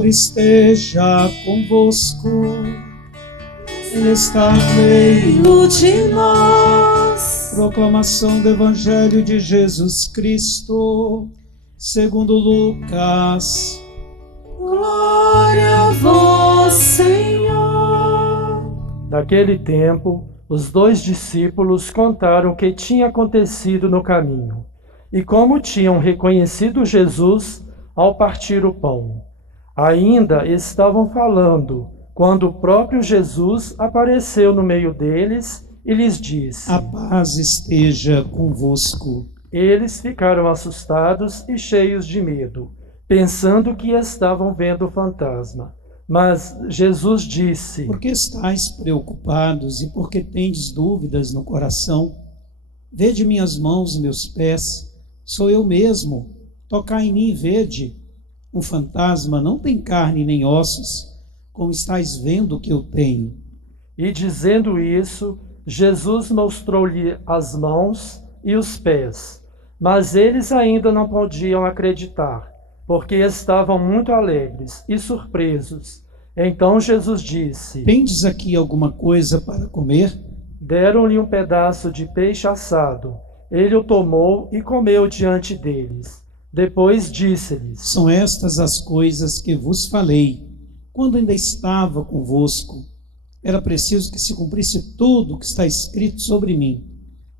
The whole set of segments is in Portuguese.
Senhor esteja convosco. Ele está no meio de nós. Proclamação do Evangelho de Jesus Cristo, segundo Lucas. Glória a vós, Senhor. Naquele tempo, os 2 discípulos contaram o que tinha acontecido no caminho e como tinham reconhecido Jesus ao partir o pão. Ainda estavam falando quando o próprio Jesus apareceu no meio deles e lhes disse: A paz esteja convosco. Eles ficaram assustados e cheios de medo, pensando que estavam vendo o fantasma. Mas Jesus disse: Por que estáis preocupados e por que tendes dúvidas no coração? Vede minhas mãos e meus pés, sou eu mesmo. Tocai em mim e vede. Um fantasma não tem carne nem ossos, como estáis vendo que eu tenho. E dizendo isso, Jesus mostrou-lhe as mãos e os pés. Mas eles ainda não podiam acreditar, porque estavam muito alegres e surpresos. Então Jesus disse: Tendes aqui alguma coisa para comer? Deram-lhe um pedaço de peixe assado. Ele o tomou e comeu diante deles. Depois disse-lhes: São estas as coisas que vos falei, quando ainda estava convosco. Era preciso que se cumprisse tudo o que está escrito sobre mim,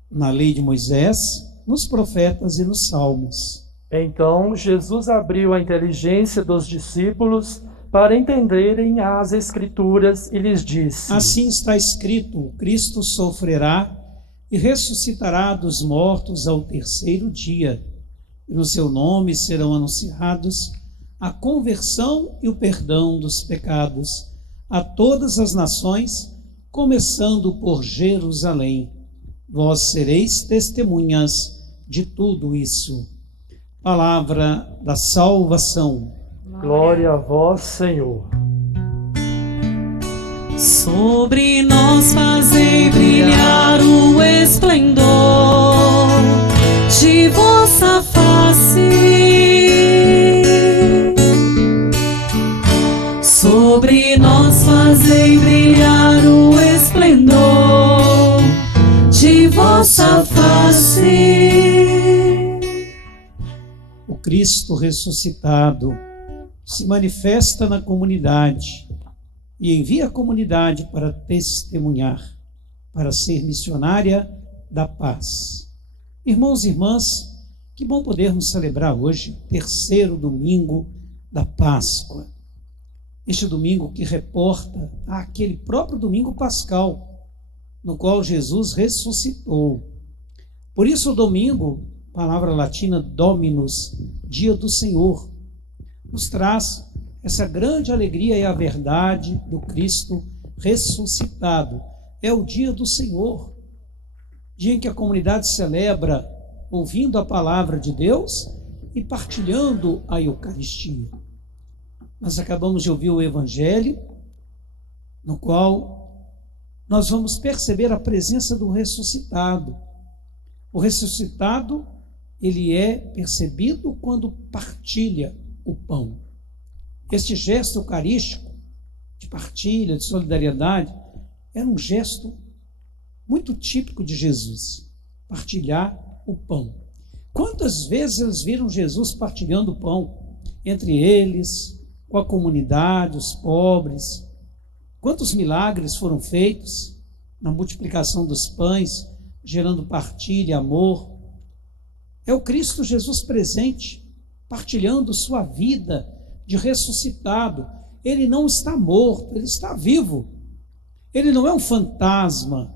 na lei de Moisés, nos profetas e nos salmos. Então Jesus abriu a inteligência dos discípulos para entenderem as Escrituras e lhes disse: Assim está escrito: o Cristo sofrerá e ressuscitará dos mortos ao terceiro dia, e no seu nome serão anunciados a conversão e o perdão dos pecados a todas as nações, começando por Jerusalém. Vós sereis testemunhas de tudo isso. Palavra da salvação. Glória a vós, Senhor. Sobre nós fazei brilhar o esplendor de vossa face. Sobre nós fazei brilhar o esplendor de vossa face. O Cristo ressuscitado se manifesta na comunidade e envia a comunidade para testemunhar, para ser missionária da paz. Irmãos e irmãs, que bom podermos celebrar hoje, terceiro domingo da Páscoa. Este domingo que reporta aquele próprio domingo pascal, no qual Jesus ressuscitou. Por isso o domingo, palavra latina Dominus, dia do Senhor, nos traz essa grande alegria e a verdade do Cristo ressuscitado. É o dia do Senhor, dia em que a comunidade celebra ouvindo a palavra de Deus e partilhando a Eucaristia. Nós acabamos de ouvir o Evangelho, no qual nós vamos perceber a presença do ressuscitado. O ressuscitado, ele é percebido quando partilha o pão. Este gesto eucarístico de partilha, de solidariedade, era um gesto muito típico de Jesus, partilhar o pão. Quantas vezes eles viram Jesus partilhando o pão entre eles, com a comunidade, os pobres? Quantos milagres foram feitos na multiplicação dos pães, gerando partilha e amor? É o Cristo Jesus presente, partilhando sua vida de ressuscitado. Ele não está morto, ele está vivo. Ele não é um fantasma,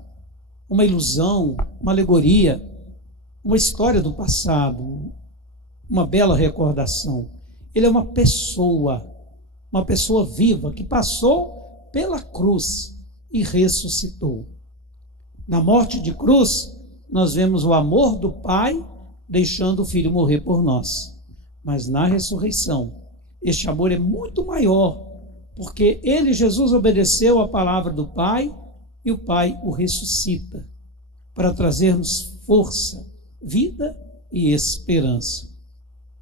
uma ilusão, uma alegoria, uma história do passado, uma bela recordação. Ele é uma pessoa viva que passou pela cruz e ressuscitou. Na morte de cruz, nós vemos o amor do Pai deixando o Filho morrer por nós. Mas na ressurreição, este amor é muito maior, porque ele, Jesus, obedeceu a palavra do Pai e o Pai o ressuscita para trazer-nos força, vida e esperança.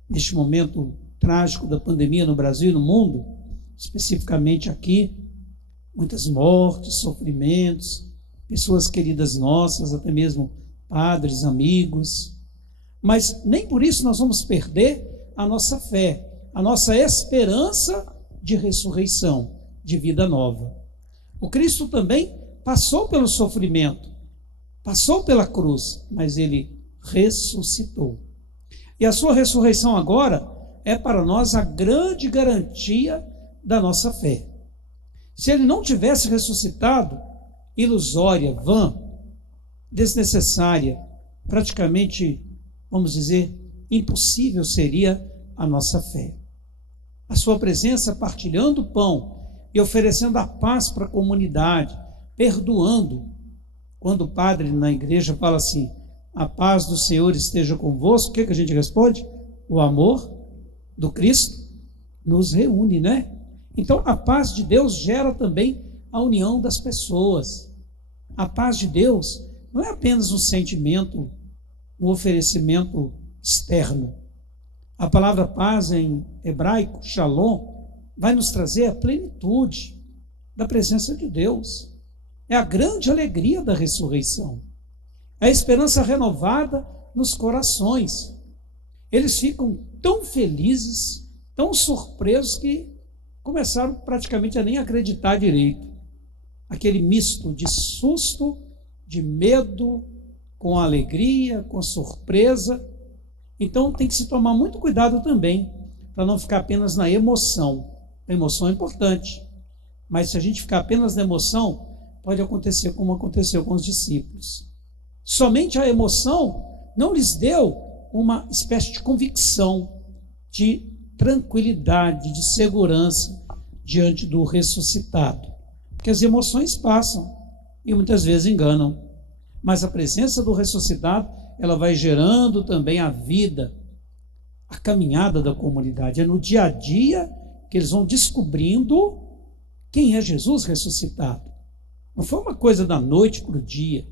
Neste momento trágico da pandemia no Brasil e no mundo, especificamente aqui, muitas mortes, sofrimentos, pessoas queridas nossas, até mesmo padres, amigos, mas nem por isso nós vamos perder a nossa fé, a nossa esperança de ressurreição, de vida nova. O Cristo também passou pelo sofrimento, passou pela cruz, mas ele ressuscitou. E a sua ressurreição agora é para nós a grande garantia da nossa fé. Se ele não tivesse ressuscitado, ilusória, vã, desnecessária, praticamente, vamos dizer, impossível seria a nossa fé. A sua presença partilhando o pão e oferecendo a paz para a comunidade, perdoando. Quando o padre na igreja fala assim, a paz do Senhor esteja convosco, o que a gente responde? O amor do Cristo nos reúne, né? Então, a paz de Deus gera também a união das pessoas. A paz de Deus não é apenas um sentimento, um oferecimento externo. A palavra paz em hebraico, shalom, vai nos trazer a plenitude da presença de Deus. É a grande alegria da ressurreição. É a esperança renovada nos corações. Eles ficam tão felizes, tão surpresos que começaram praticamente a nem acreditar direito. Aquele misto de susto, de medo, com alegria, com surpresa. Então tem que se tomar muito cuidado também, para não ficar apenas na emoção. A emoção é importante, mas se a gente ficar apenas na emoção, pode acontecer como aconteceu com os discípulos. Somente a emoção não lhes deu uma espécie de convicção, de tranquilidade, de segurança diante do ressuscitado. Porque as emoções passam e muitas vezes enganam. Mas a presença do ressuscitado, ela vai gerando também a vida, a caminhada da comunidade. É no dia a dia que eles vão descobrindo quem é Jesus ressuscitado. Não foi uma coisa da noite para o dia.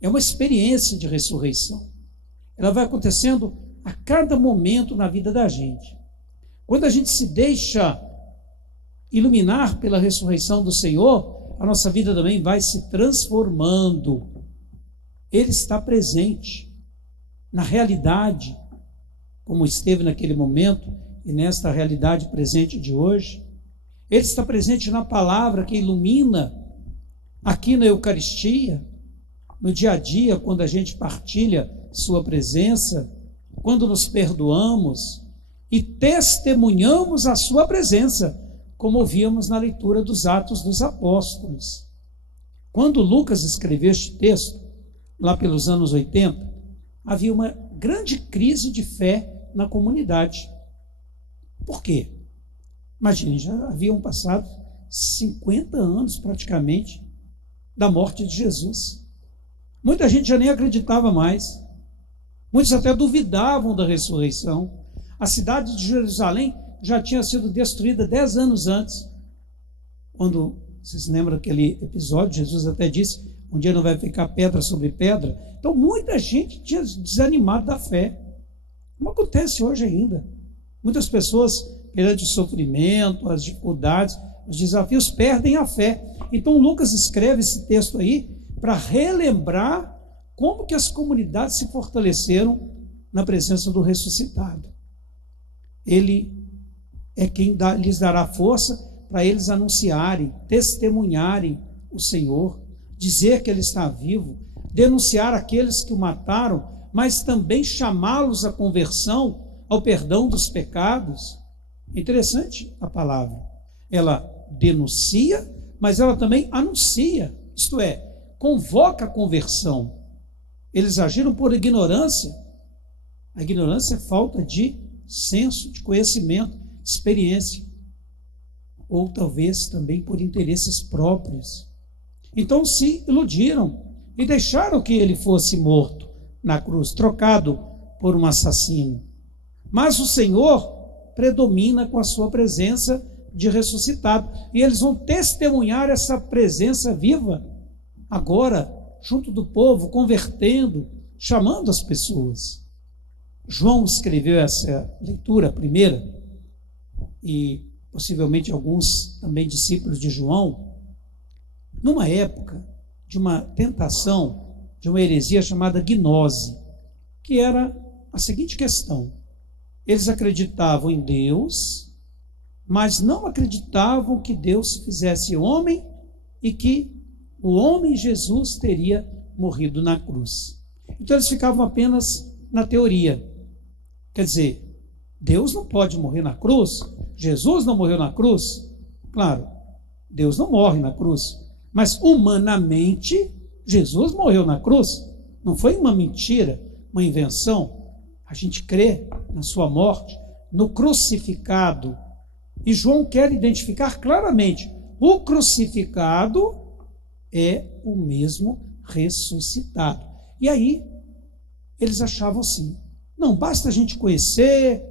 É uma experiência de ressurreição. Ela vai acontecendo a cada momento na vida da gente. Quando a gente se deixa iluminar pela ressurreição do Senhor, a nossa vida também vai se transformando. Ele está presente na realidade, como esteve naquele momento e nesta realidade presente de hoje. Ele está presente na palavra que ilumina, aqui na Eucaristia, no dia a dia, quando a gente partilha sua presença, quando nos perdoamos e testemunhamos a sua presença, como ouvíamos na leitura dos Atos dos Apóstolos. Quando Lucas escreveu este texto, lá pelos anos 80, havia uma grande crise de fé na comunidade. Por quê? Imagine, já haviam passado 50 anos praticamente da morte de Jesus. Muita gente já nem acreditava mais. Muitos até duvidavam da ressurreição. A cidade de Jerusalém já tinha sido destruída 10 anos antes. Quando, vocês lembram aquele episódio, Jesus até disse, um dia não vai ficar pedra sobre pedra. Então muita gente tinha desanimado da fé. Como acontece hoje ainda. Muitas pessoas, perante o sofrimento, as dificuldades, os desafios, perdem a fé. Então Lucas escreve esse texto aí para relembrar como que as comunidades se fortaleceram na presença do ressuscitado. Ele é quem lhes dará força para eles anunciarem, testemunharem o Senhor, dizer que Ele está vivo, denunciar aqueles que o mataram, mas também chamá-los à conversão, ao perdão dos pecados. Interessante a palavra. Ela denuncia, mas ela também anuncia, isto é, convoca a conversão. Eles agiram por ignorância. A ignorância é falta de senso, de conhecimento, experiência. Ou talvez também por interesses próprios. Então se iludiram e deixaram que ele fosse morto na cruz, trocado por um assassino. Mas o Senhor predomina com a sua presença de ressuscitado. E eles vão testemunhar essa presença viva agora, junto do povo, convertendo, chamando as pessoas. João escreveu essa leitura primeira e possivelmente alguns também discípulos de João, numa época de uma tentação, de uma heresia chamada gnose, que era a seguinte questão: eles acreditavam em Deus, mas não acreditavam que Deus fizesse homem e que o homem Jesus teria morrido na cruz. Então eles ficavam apenas na teoria. Quer dizer, Deus não pode morrer na cruz, Jesus não morreu na cruz. Claro, Deus não morre na cruz, mas humanamente Jesus morreu na cruz. Não foi uma mentira, uma invenção. A gente crê na sua morte, no crucificado. E João quer identificar claramente: o crucificado é o mesmo ressuscitado. E aí, eles achavam assim: não basta a gente conhecer,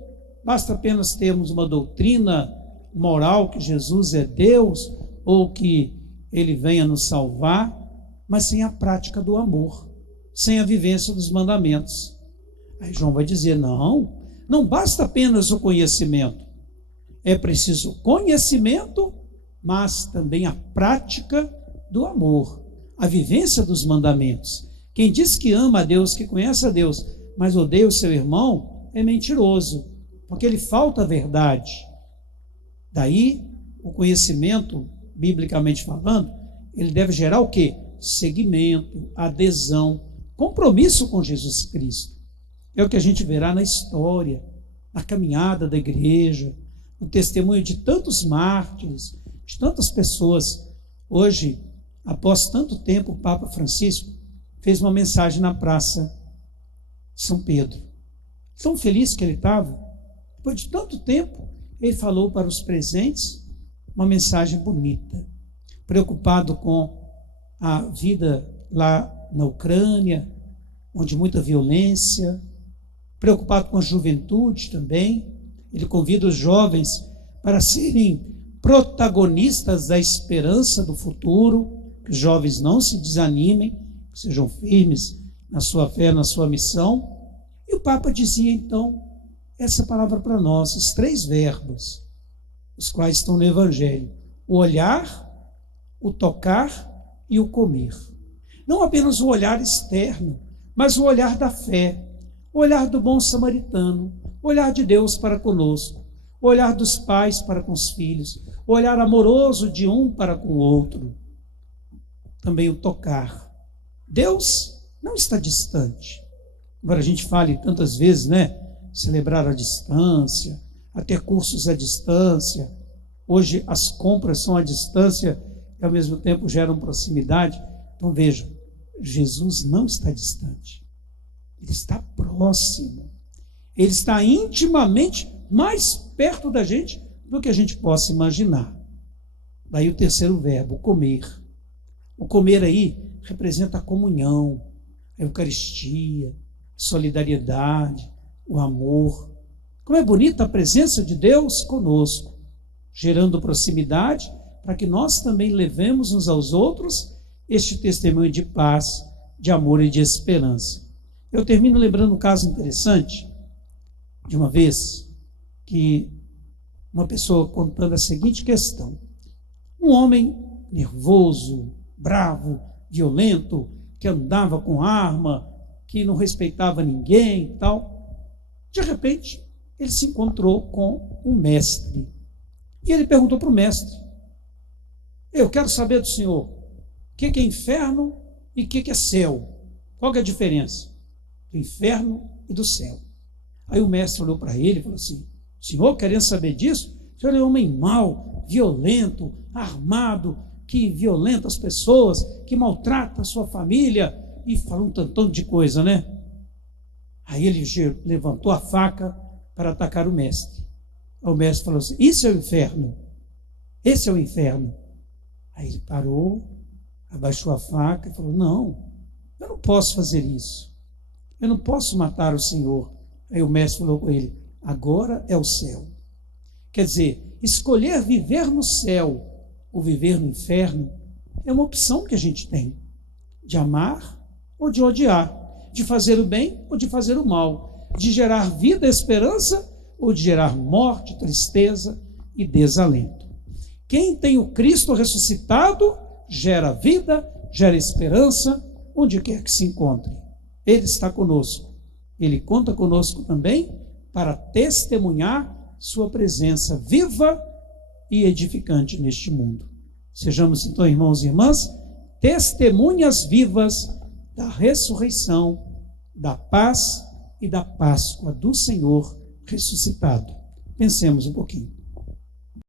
basta apenas termos uma doutrina moral que Jesus é Deus ou que Ele venha nos salvar, mas sem a prática do amor, sem a vivência dos mandamentos. Aí João vai dizer: não basta apenas o conhecimento, é preciso conhecimento, mas também a prática do amor, a vivência dos mandamentos. Quem diz que ama a Deus, que conhece a Deus, mas odeia o seu irmão, é mentiroso, porque ele falta a verdade. Daí, o conhecimento, biblicamente falando, ele deve gerar o quê? Seguimento, adesão, compromisso com Jesus Cristo. É o que a gente verá na história, na caminhada da igreja, no testemunho de tantos mártires, de tantas pessoas. Hoje, após tanto tempo, o Papa Francisco fez uma mensagem na Praça São Pedro. Tão feliz que ele estava. Depois de tanto tempo, ele falou para os presentes uma mensagem bonita, preocupado com a vida lá na Ucrânia, onde muita violência, preocupado com a juventude também. Ele convida os jovens para serem protagonistas da esperança do futuro, que os jovens não se desanimem, sejam firmes na sua fé, na sua missão. E o Papa dizia, então, essa palavra para nós, os 3 verbos, os quais estão no Evangelho: o olhar, o tocar e o comer. Não apenas o olhar externo, mas o olhar da fé, o olhar do bom samaritano, o olhar de Deus para conosco, o olhar dos pais para com os filhos, o olhar amoroso de um para com o outro. Também o tocar. Deus não está distante. Embora a gente fale tantas vezes, celebrar à distância, até cursos à distância. Hoje as compras são à distância e ao mesmo tempo geram proximidade. Então vejam, Jesus não está distante. Ele está próximo. Ele está intimamente mais perto da gente do que a gente possa imaginar. Daí o 3º verbo, comer. O comer aí representa a comunhão, a Eucaristia, a solidariedade, o amor. Como é bonita a presença de Deus conosco, gerando proximidade para que nós também levemos uns aos outros este testemunho de paz, de amor e de esperança. Eu termino lembrando um caso interessante, de uma vez, que uma pessoa contando a seguinte questão: um homem nervoso, bravo, violento, que andava com arma, que não respeitava ninguém e tal. De repente, ele se encontrou com um mestre. E ele perguntou para o mestre: eu quero saber do senhor, o que é inferno e o que é céu? Qual que é a diferença do inferno e do céu? Aí o mestre olhou para ele e falou assim: o senhor querendo saber disso? O senhor é um homem mau, violento, armado, que violenta as pessoas, que maltrata a sua família, e falou um tantão de coisa, Aí ele levantou a faca para atacar o mestre. O mestre falou assim: isso é o inferno, esse é o inferno. Aí ele parou, abaixou a faca e falou: não, eu não posso fazer isso, eu não posso matar o senhor. Aí o mestre falou com ele: agora é o céu. Quer dizer, escolher viver no céu ou viver no inferno é uma opção que a gente tem, de amar ou de odiar, de fazer o bem ou de fazer o mal, de gerar vida e esperança ou de gerar morte, tristeza e desalento. Quem tem o Cristo ressuscitado gera vida, gera esperança, onde quer que se encontre. Ele está conosco. Ele conta conosco também para testemunhar sua presença viva e edificante neste mundo. Sejamos, então, irmãos e irmãs, testemunhas vivas da ressurreição, da paz e da Páscoa do Senhor ressuscitado. Pensemos um pouquinho.